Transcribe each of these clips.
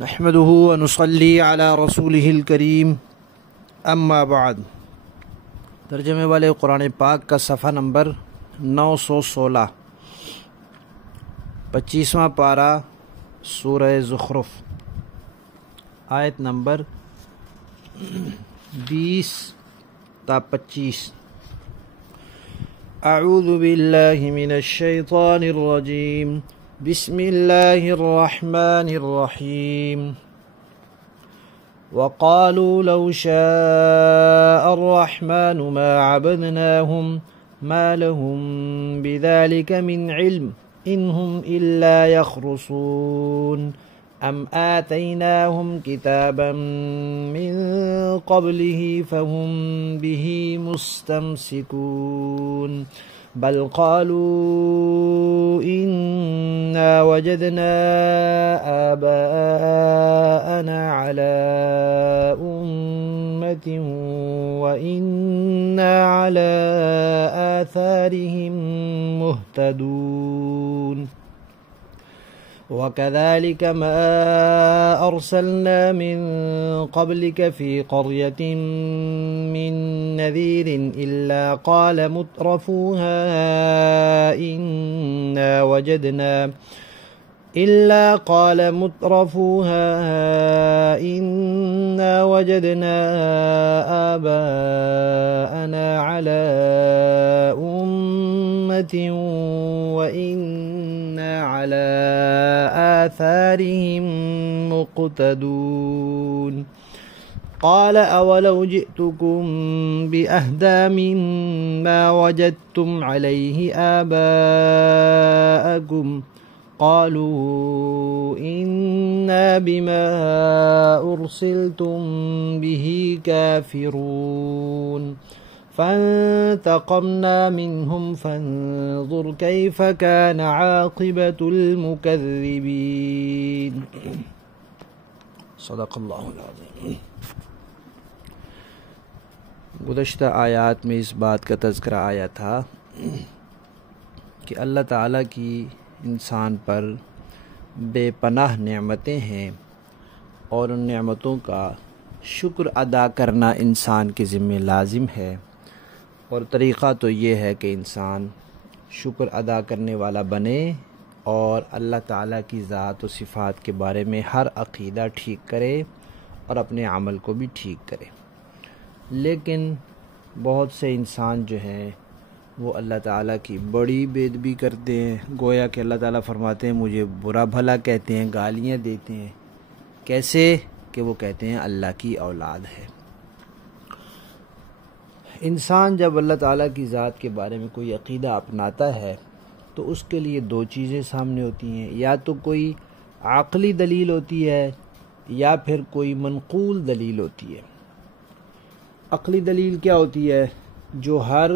نحمده ونصلي على رسوله الكريم اما بعد۔ ترجمے والے قرآن پاک کا صفحہ نمبر 916، 25واں پارہ سورہ زخرف، آیت نمبر 20 تا 25۔ اعوذ باللہ من الشیطان الرجیم، بسم اللہ الرحمن الرحیم۔ وقالوا لو شاء الرحمن ما عبدناهم ما لهم بذلك من علم إن هم إلا يخرصون أم آتيناهم كتابا من قبله فهم به مستمسكون بل قالوا إنا وجدنا آباءنا على أمة وإنا على آثارهم مهتدون وكذلك ما أرسلنا من قبلك في قرية من نذير إلا قال مترفوها إنا وجدنا آباءنا على أمة وإنا على آثارهم مقتدون قال أولو جئتكم بأهدى مما وجدتم عليه آباءكم قالوا إنا بما أرسلتم به كافرون فانتقمنا منهم فانظر كيف كان عاقبة المكذبين صدق اللہ العظیم۔ گزشتہ آیات میں اس بات کا تذکرہ آیا تھا کہ اللہ تعالیٰ کی انسان پر بے پناہ نعمتیں ہیں اور ان نعمتوں کا شکر ادا کرنا انسان کے ذمہ لازم ہے، اور طریقہ تو یہ ہے کہ انسان شکر ادا کرنے والا بنے اور اللہ تعالیٰ کی ذات و صفات کے بارے میں ہر عقیدہ ٹھیک کرے اور اپنے عمل کو بھی ٹھیک کرے۔ لیکن بہت سے انسان جو ہیں وہ اللہ تعالیٰ کی بڑی بے ادبی کرتے ہیں، گویا کہ اللہ تعالیٰ فرماتے ہیں مجھے برا بھلا کہتے ہیں، گالیاں دیتے ہیں۔ کیسے کہ وہ کہتے ہیں اللہ کی اولاد ہے۔ انسان جب اللہ تعالیٰ کی ذات کے بارے میں کوئی عقیدہ اپناتا ہے تو اس کے لیے دو چیزیں سامنے ہوتی ہیں، یا تو کوئی عقلی دلیل ہوتی ہے یا پھر کوئی منقول دلیل ہوتی ہے۔ عقلی دلیل کیا ہوتی ہے؟ جو ہر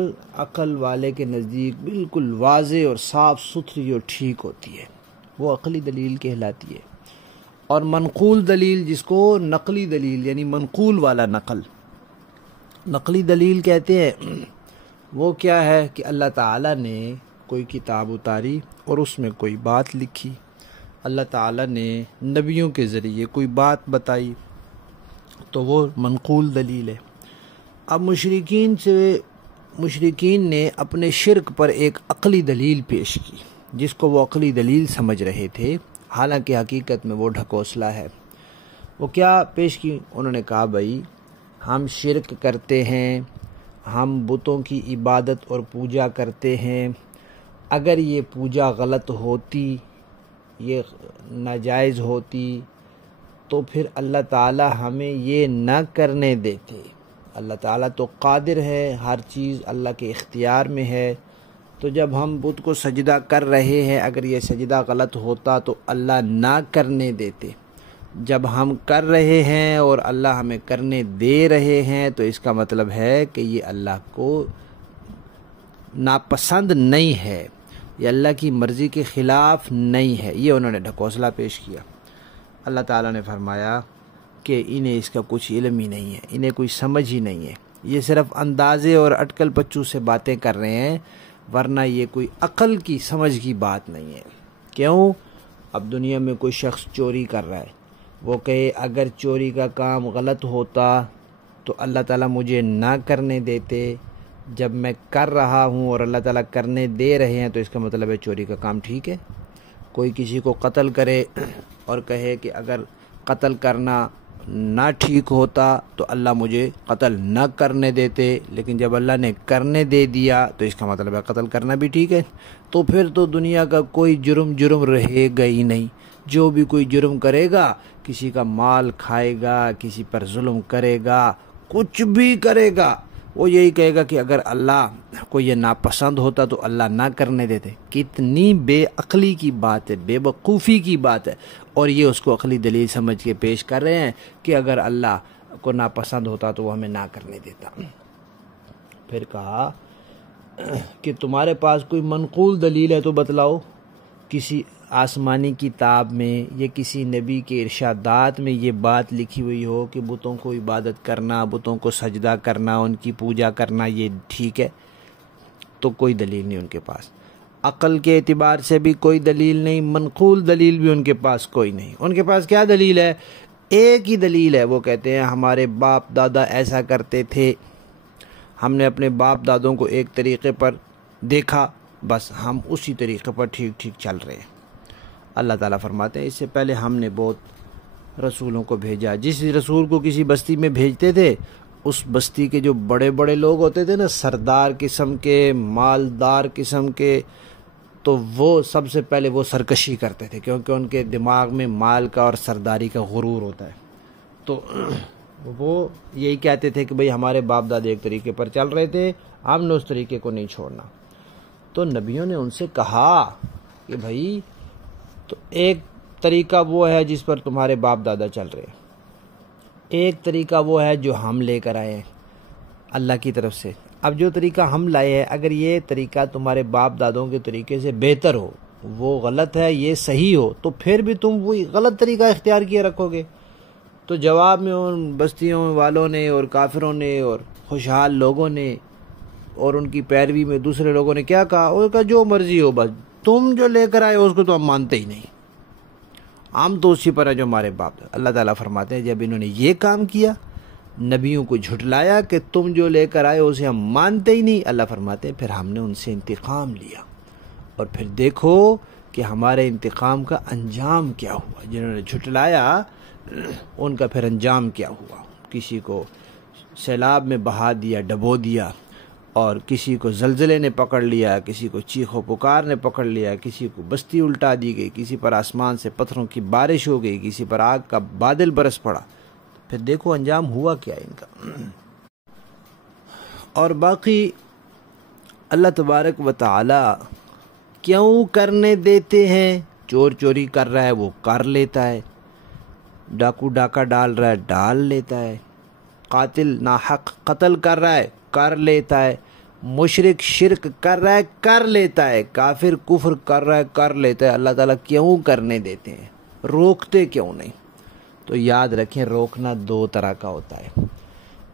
عقل والے کے نزدیک بالکل واضح اور صاف ستھری اور ٹھیک ہوتی ہے، وہ عقلی دلیل کہلاتی ہے۔ اور منقول دلیل، جس کو نقلی دلیل یعنی منقول والا نقلی دلیل کہتے ہیں، وہ کیا ہے کہ اللہ تعالیٰ نے کوئی کتاب اتاری اور اس میں کوئی بات لکھی، اللہ تعالیٰ نے نبیوں کے ذریعے کوئی بات بتائی، تو وہ منقول دلیل ہے۔ اب مشرکین نے اپنے شرک پر ایک عقلی دلیل پیش کی، جس کو وہ عقلی دلیل سمجھ رہے تھے، حالانکہ حقیقت میں وہ ڈھکوسلا ہے۔ وہ کیا پیش کی؟ انہوں نے کہا بھائی ہم شرک کرتے ہیں، ہم بتوں کی عبادت اور پوجا کرتے ہیں، اگر یہ پوجا غلط ہوتی، یہ ناجائز ہوتی، تو پھر اللہ تعالیٰ ہمیں یہ نہ کرنے دیتے۔ اللہ تعالیٰ تو قادر ہے، ہر چیز اللہ کے اختیار میں ہے، تو جب ہم بت کو سجدہ کر رہے ہیں، اگر یہ سجدہ غلط ہوتا تو اللہ نہ کرنے دیتے۔ جب ہم کر رہے ہیں اور اللہ ہمیں کرنے دے رہے ہیں تو اس کا مطلب ہے کہ یہ اللہ کو ناپسند نہیں ہے، یہ اللہ کی مرضی کے خلاف نہیں ہے۔ یہ انہوں نے ڈھکوسلا پیش کیا۔ اللہ تعالیٰ نے فرمایا کہ انہیں اس کا کچھ علم ہی نہیں ہے، انہیں کوئی سمجھ ہی نہیں ہے، یہ صرف اندازے اور اٹکل پچو سے باتیں کر رہے ہیں، ورنہ یہ کوئی عقل کی سمجھ کی بات نہیں ہے۔ کیوں؟ اب دنیا میں کوئی شخص چوری کر رہا ہے وہ کہے اگر چوری کا کام غلط ہوتا تو اللہ تعالیٰ مجھے نہ کرنے دیتے، جب میں کر رہا ہوں اور اللہ تعالیٰ کرنے دے رہے ہیں تو اس کا مطلب ہے چوری کا کام ٹھیک ہے۔ کوئی کسی کو قتل کرے اور کہے کہ اگر قتل کرنا نہ ٹھیک ہوتا تو اللہ مجھے قتل نہ کرنے دیتے، لیکن جب اللہ نے کرنے دے دیا تو اس کا مطلب ہے قتل کرنا بھی ٹھیک ہے۔ تو پھر تو دنیا کا کوئی جرم رہے گا ہی نہیں۔ جو بھی کوئی جرم کرے گا، کسی کا مال کھائے گا، کسی پر ظلم کرے گا، کچھ بھی کرے گا، وہ یہی کہے گا کہ اگر اللہ کو یہ ناپسند ہوتا تو اللہ نہ کرنے دیتے۔ کتنی بے عقلی کی بات ہے، بے وقوفی کی بات ہے، اور یہ اس کو عقلی دلیل سمجھ کے پیش کر رہے ہیں کہ اگر اللہ کو ناپسند ہوتا تو وہ ہمیں نہ کرنے دیتا۔ پھر کہا کہ تمہارے پاس کوئی منقول دلیل ہے تو بتلاؤ، کسی آسمانی کتاب میں یا کسی نبی کے ارشادات میں یہ بات لکھی ہوئی ہو کہ بتوں کو عبادت کرنا، بتوں کو سجدہ کرنا، ان کی پوجا کرنا یہ ٹھیک ہے؟ تو کوئی دلیل نہیں ان کے پاس، عقل کے اعتبار سے بھی کوئی دلیل نہیں، منقول دلیل بھی ان کے پاس کوئی نہیں۔ ان کے پاس کیا دلیل ہے؟ ایک ہی دلیل ہے، وہ کہتے ہیں ہمارے باپ دادا ایسا کرتے تھے، ہم نے اپنے باپ دادوں کو ایک طریقے پر دیکھا، بس ہم اسی طریقے پر ٹھیک چل رہے ہیں۔ اللہ تعالیٰ فرماتے ہیں اس سے پہلے ہم نے بہت رسولوں کو بھیجا، جس رسول کو کسی بستی میں بھیجتے تھے اس بستی کے جو بڑے بڑے لوگ ہوتے تھے نا، سردار قسم کے، مالدار قسم کے، تو وہ سب سے پہلے وہ سرکشی کرتے تھے، کیونکہ ان کے دماغ میں مال کا اور سرداری کا غرور ہوتا ہے۔ تو وہ یہی کہتے تھے کہ بھئی ہمارے باپ دادے ایک طریقے پر چل رہے تھے، ہم نے اس طریقے کو نہیں چھوڑنا۔ تو نبیوں نے ان سے کہا کہ بھئی تو ایک طریقہ وہ ہے جس پر تمہارے باپ دادا چل رہے ہیں، ایک طریقہ وہ ہے جو ہم لے کر آئے ہیں اللہ کی طرف سے۔ اب جو طریقہ ہم لائے ہیں، اگر یہ طریقہ تمہارے باپ دادوں کے طریقے سے بہتر ہو، وہ غلط ہے یہ صحیح ہو، تو پھر بھی تم وہی غلط طریقہ اختیار کیے رکھو گے۔ تو جواب میں ان بستیوں والوں نے اور کافروں نے اور خوشحال لوگوں نے اور ان کی پیروی میں دوسرے لوگوں نے کیا کہا؟ وہ کہا جو مرضی ہو، بس تم جو لے کر آئے ہو اس کو تو ہم مانتے ہی نہیں، ہم تو اسی پر ہے جو ہمارے باپ دادا۔ اللہ تعالیٰ فرماتے ہیں جب انہوں نے یہ کام کیا، نبیوں کو جھٹلایا کہ تم جو لے کر آئے ہو اسے ہم مانتے ہی نہیں، اللہ فرماتے ہیں پھر ہم نے ان سے انتقام لیا، اور پھر دیکھو کہ ہمارے انتقام کا انجام کیا ہوا۔ جنہوں نے جھٹلایا ان کا پھر انجام کیا ہوا، کسی کو سیلاب میں بہا دیا، ڈبو دیا، اور کسی کو زلزلے نے پکڑ لیا، کسی کو چیخ و پکار نے پکڑ لیا، کسی کو بستی الٹا دی گئی، کسی پر آسمان سے پتھروں کی بارش ہو گئی، کسی پر آگ کا بادل برس پڑا۔ پھر دیکھو انجام ہوا کیا ان کا۔ اور باقی اللہ تبارک و تعالی کیوں کرنے دیتے ہیں؟ چور چوری کر رہا ہے وہ کر لیتا ہے، ڈاکو ڈاکہ ڈال رہا ہے ڈال لیتا ہے، قاتل ناحق قتل کر رہا ہے کر لیتا ہے، مشرک شرک کر رہا ہے کر لیتا ہے، کافر کفر کر رہا ہے کر لیتا ہے۔ اللہ تعالیٰ کیوں کرنے دیتے ہیں؟ روکتے کیوں نہیں؟ تو یاد رکھیں روکنا دو طرح کا ہوتا ہے،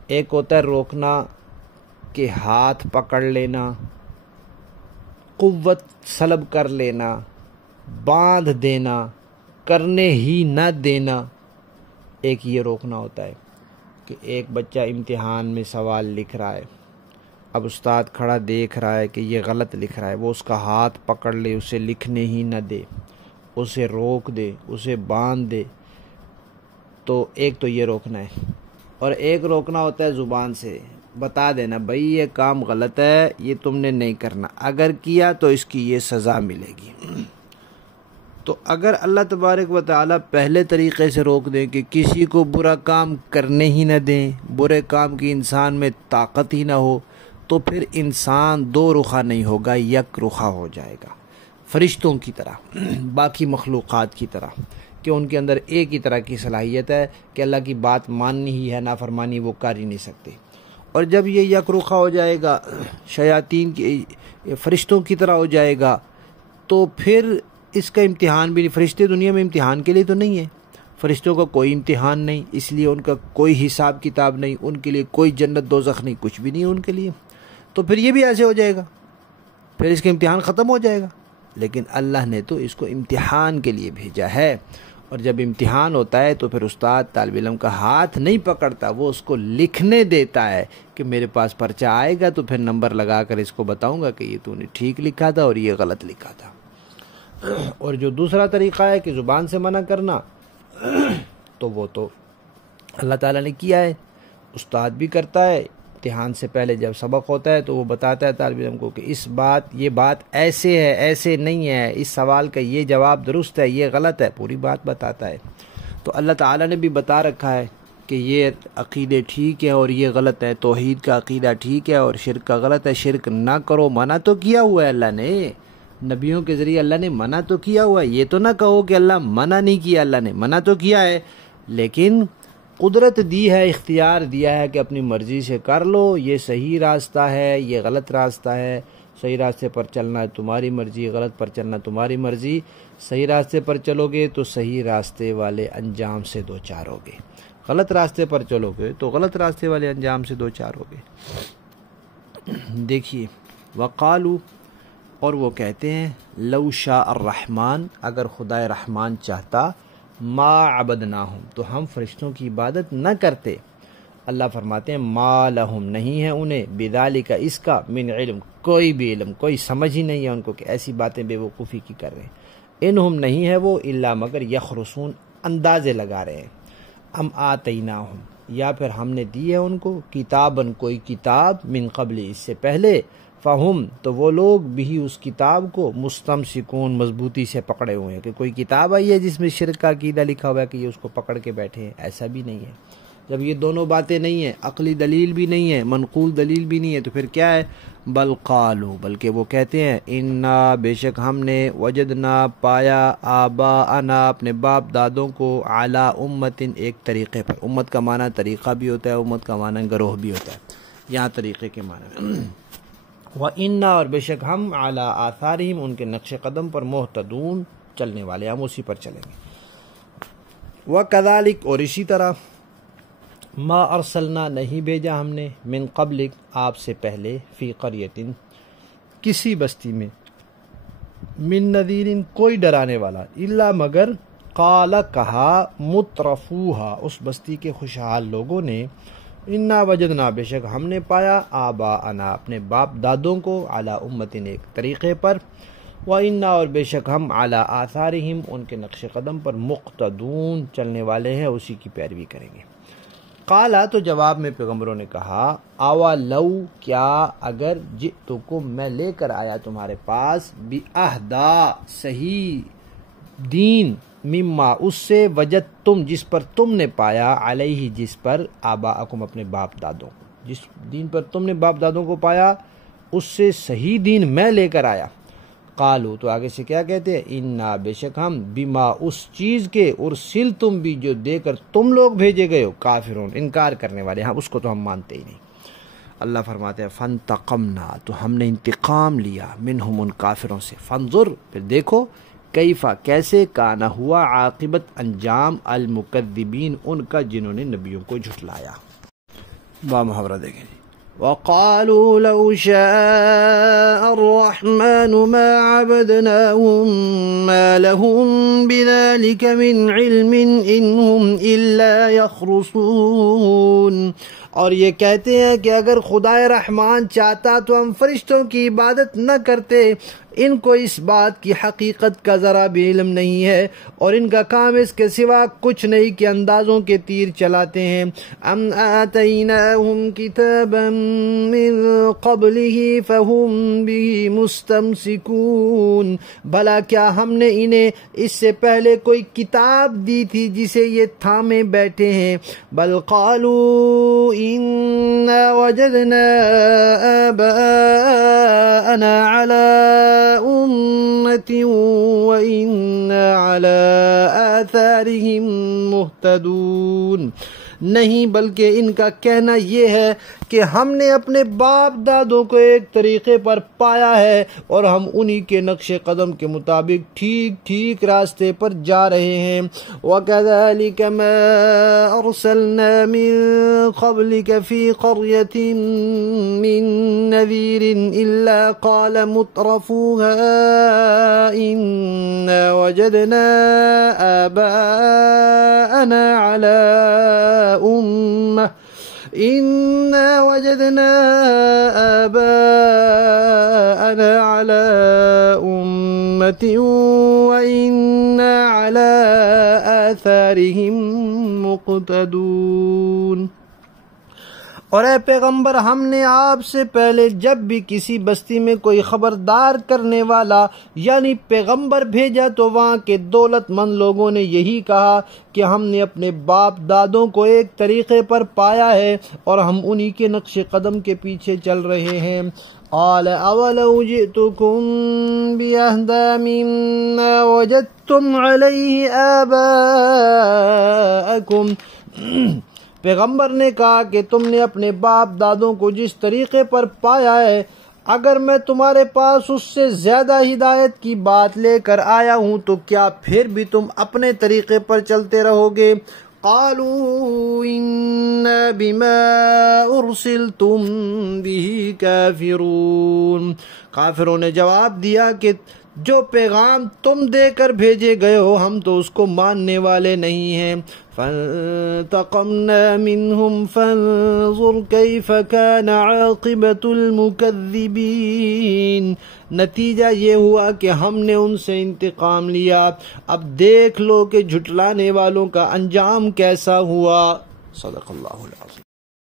ایک ہوتا ہے روکنا کہ ہاتھ پکڑ لینا، قوت سلب کر لینا، باندھ دینا، کرنے ہی نہ دینا۔ ایک یہ روکنا ہوتا ہے کہ ایک بچہ امتحان میں سوال لکھ رہا ہے، اب استاد کھڑا دیکھ رہا ہے کہ یہ غلط لکھ رہا ہے، وہ اس کا ہاتھ پکڑ لے، اسے لکھنے ہی نہ دے، اسے روک دے، اسے باندھ دے۔ تو ایک تو یہ روکنا ہے، اور ایک روکنا ہوتا ہے زبان سے بتا دینا بھئی یہ کام غلط ہے، یہ تم نے نہیں کرنا، اگر کیا تو اس کی یہ سزا ملے گی۔ تو اگر اللہ تبارک و تعالیٰ پہلے طریقے سے روک دیں کہ کسی کو برا کام کرنے ہی نہ دیں، برے کام کی انسان میں طاقت ہی نہ ہو، تو پھر انسان دو رخا نہیں ہوگا، یک رخا ہو جائے گا، فرشتوں کی طرح، باقی مخلوقات کی طرح، کہ ان کے اندر ایک ہی طرح کی صلاحیت ہے کہ اللہ کی بات ماننی ہی ہے، نافرمانی وہ کر ہی نہیں سکتے۔ اور جب یہ یک رخا ہو جائے گا، شیاطین کی فرشتوں کی طرح ہو جائے گا، تو پھر اس کا امتحان بھی نہیں۔ فرشتے دنیا میں امتحان کے لیے تو نہیں ہے، فرشتوں کا کوئی امتحان نہیں، اس لیے ان کا کوئی حساب کتاب نہیں، ان کے لیے کوئی جنت دوزخ نہیں، کچھ بھی نہیں ان کے لیے۔ تو پھر یہ بھی ایسے ہو جائے گا، پھر اس کا امتحان ختم ہو جائے گا۔ لیکن اللہ نے تو اس کو امتحان کے لیے بھیجا ہے، اور جب امتحان ہوتا ہے تو پھر استاد طالب علم کا ہاتھ نہیں پکڑتا، وہ اس کو لکھنے دیتا ہے کہ میرے پاس پرچہ آئے گا تو پھر نمبر لگا کر اس کو بتاؤں گا کہ یہ تو نے ٹھیک لکھا تھا اور یہ غلط لکھا تھا۔ اور جو دوسرا طریقہ ہے کہ زبان سے منع کرنا، تو وہ تو اللہ تعالیٰ نے کیا ہے، استاد بھی کرتا ہے۔ امتحان سے پہلے جب سبق ہوتا ہے تو وہ بتاتا ہے طالب علم کو کہ یہ بات ایسے ہے، ایسے نہیں ہے، اس سوال کا یہ جواب درست ہے، یہ غلط ہے، پوری بات بتاتا ہے۔ تو اللہ تعالیٰ نے بھی بتا رکھا ہے کہ یہ عقیدے ٹھیک ہے اور یہ غلط ہے، توحید کا عقیدہ ٹھیک ہے اور شرک کا غلط ہے، شرک نہ کرو، منع تو کیا ہوا ہے اللہ نے، نبیوں کے ذریعے اللہ نے منع تو کیا ہوا ہے۔ یہ تو نہ کہو کہ اللہ منع نہیں کیا، اللہ نے منع تو کیا ہے، لیکن قدرت دی ہے، اختیار دیا ہے کہ اپنی مرضی سے کر لو، یہ صحیح راستہ ہے، یہ غلط راستہ ہے، صحیح راستے پر چلنا ہے تمہاری مرضی، غلط پر چلنا تمہاری مرضی۔ صحیح راستے پر چلو گے تو صحیح راستے والے انجام سے دوچار ہوگے، غلط راستے پر چلو گے تو غلط راستے والے انجام سے دوچار ہوگے۔ دیکھیے وقالو، اور وہ کہتے ہیں لو شاء الرحمن، اگر خدا رحمان چاہتا، ما عبدناہم، تو ہم فرشتوں کی عبادت نہ کرتے۔ اللہ فرماتے ہیں ما لہم، نہیں ہے انہیں، بذالک، اس کا، من علم، کوئی بھی علم، کوئی سمجھ ہی نہیں ہے ان کو کہ ایسی باتیں بے وقوفی کی کر رہے ہیں۔ انہم، نہیں ہے وہ، الا مگر یخرسون، اندازے لگا رہے ہیں۔ ام آتیناہم، یا پھر ہم نے دی ہے ان کو، کتابن، کوئی کتاب، من قبل، اس سے پہلے، فہم، تو وہ لوگ بھی اس کتاب کو مستمسکون، مضبوطی سے پکڑے ہوئے ہیں، کہ کوئی کتاب آئی ہے جس میں شرک کا عقیدہ لکھا ہوا ہے کہ یہ اس کو پکڑ کے بیٹھے ہیں، ایسا بھی نہیں ہے۔ جب یہ دونوں باتیں نہیں ہیں، عقلی دلیل بھی نہیں ہے، منقول دلیل بھی نہیں ہے، تو پھر کیا ہے؟ بل قالو، بلکہ وہ کہتے ہیں، انا، بے شک ہم نے، وجدنا، پایا، آباءنا، اپنے باپ دادوں کو، علی امت، ایک طریقے پر۔ امت کا معنی طریقہ بھی ہوتا ہے، امت کا معنی گروہ بھی ہوتا ہے، یہاں طریقے کے معنی میں۔ وَإِنَّا، اور بے شک ہم، عَلَىٰ آثَارِهِمْ، ان کے نقش قدم پر، مہتدون، چلنے والے، ہم اسی پر چلیں گے۔ وَكَذَلِكَ، اور اسی طرح، ما ارسلنا، نہیں بھیجا ہم نے، من قبلک، آپ سے پہلے، فی قریۃ، کسی بستی میں، من نذیر، کوئی ڈرانے والا، الا مگر، قال، کہا، مترفوہا، اس بستی کے خوشحال لوگوں نے، انا وجدنا، بے شک ہم نے پایا، آباءنا، اپنے باپ دادوں کو، علی امت، ایک طریقے پر، وَإِنَّا، اور بے شک ہم، علی آثارہم، ان کے نقش قدم پر، مقتدون، چلنے والے ہیں، اسی کی پیروی کریں گے۔ قالا، تو جواب میں پیغمبروں نے کہا، آوا لو، کیا اگر، جئتکم، میں لے کر آیا تمہارے پاس، بِأَہْدَا، صحیح دین، مما، اس سے، وجدتم، جس پر تم نے پایا، علیہ، جس پر، آباءکم، اپنے باپ دادوں کو، جس دین پر تم نے باپ دادوں کو پایا، اس سے صحیح دین میں لے کر آیا۔ قالو، تو آگے سے کیا کہتے ہیں، انا، بے شک ہم، بما، اس چیز کے، ارسلتم بھی، جو دے کر تم لوگ بھیجے گئے ہو، کافرون، انکار کرنے والے، ہاں اس کو تو ہم مانتے ہی نہیں۔ اللہ فرماتے ہیں فانتقمنا، تو ہم نے انتقام لیا، منہم، ان کافروں سے، فانظر، پھر دیکھو، کیفا، کیسے، کانا، ہوا، عاقبت، انجام، المکذبین، ان کا جنہوں نے نبیوں کو جھٹلایا۔ با محاورہ دیکھیں جی۔ وَقَالُوا لَوْ شَاءَ الرَّحْمَنُ مَا عَبَدْنَاهُمْ مَا لَهُمْ بِذَلِكَ مِنْ عِلْمٍ إِنْ هُمْ إِلَّا يَخْرُصُونَ، اور یہ کہتے ہیں کہ اگر خدائے رحمان چاہتا تو ہم فرشتوں کی عبادت نہ کرتے، ان کو اس بات کی حقیقت کا ذرا بھی علم نہیں ہے، اور ان کا کام اس کے سوا کچھ نہیں کہ اندازوں کے تیر چلاتے ہیں۔ ام آتیناہم کتابا من قبلہ فہم بہ مستمسکون، بھلا کیا ہم نے انہیں اس سے پہلے کوئی کتاب دی تھی جسے یہ تھامے بیٹھے ہیں؟ بل قالوا انا وجدنا آباءنا علی امت وإنا على آثارهم مہتدون، نہیں بلکہ ان کا کہنا یہ ہے کہ ہم نے اپنے باپ دادوں کو ایک طریقے پر پایا ہے اور ہم انہی کے نقش قدم کے مطابق ٹھیک ٹھیک راستے پر جا رہے ہیں۔ وَكَذَلِكَ مَا أَرْسَلْنَا مِن قَبْلِكَ فِي قَرْيَةٍ مِّن نَّذِيرٍ إِلَّا قَالَ مُتْرَفُوهَا إِنَّا وَجَدْنَا آبَاءَنَا عَلَى أُمَّةٍ وَإِنَّا عَلَى آثَارِهِمْ مُقْتَدُونَ۔ اور اے پیغمبر، ہم نے آپ سے پہلے جب بھی کسی بستی میں کوئی خبردار کرنے والا یعنی پیغمبر بھیجا تو وہاں کے دولت مند لوگوں نے یہی کہا کہ ہم نے اپنے باپ دادوں کو ایک طریقے پر پایا ہے اور ہم انہی کے نقش قدم کے پیچھے چل رہے ہیں۔ قال اولو جئتکم بأہدی مما وجدتم علیہ آباءکم، پیغمبر نے کہا کہ تم نے اپنے باپ دادوں کو جس طریقے پر پایا ہے، اگر میں تمہارے پاس اس سے زیادہ ہدایت کی بات لے کر آیا ہوں تو کیا پھر بھی تم اپنے طریقے پر چلتے رہو گے؟ قالوا انا بما ارسلتم به کافرون، کافروں نے جواب دیا کہ جو پیغام تم دے کر بھیجے گئے ہو ہم تو اس کو ماننے والے نہیں ہیں۔ فانتقمنا منهم فانظر كيف كان عاقبة المكذبين، نتیجہ یہ ہوا کہ ہم نے ان سے انتقام لیا، اب دیکھ لو کہ جھٹلانے والوں کا انجام کیسا ہوا۔ صدق اللہ العظیم۔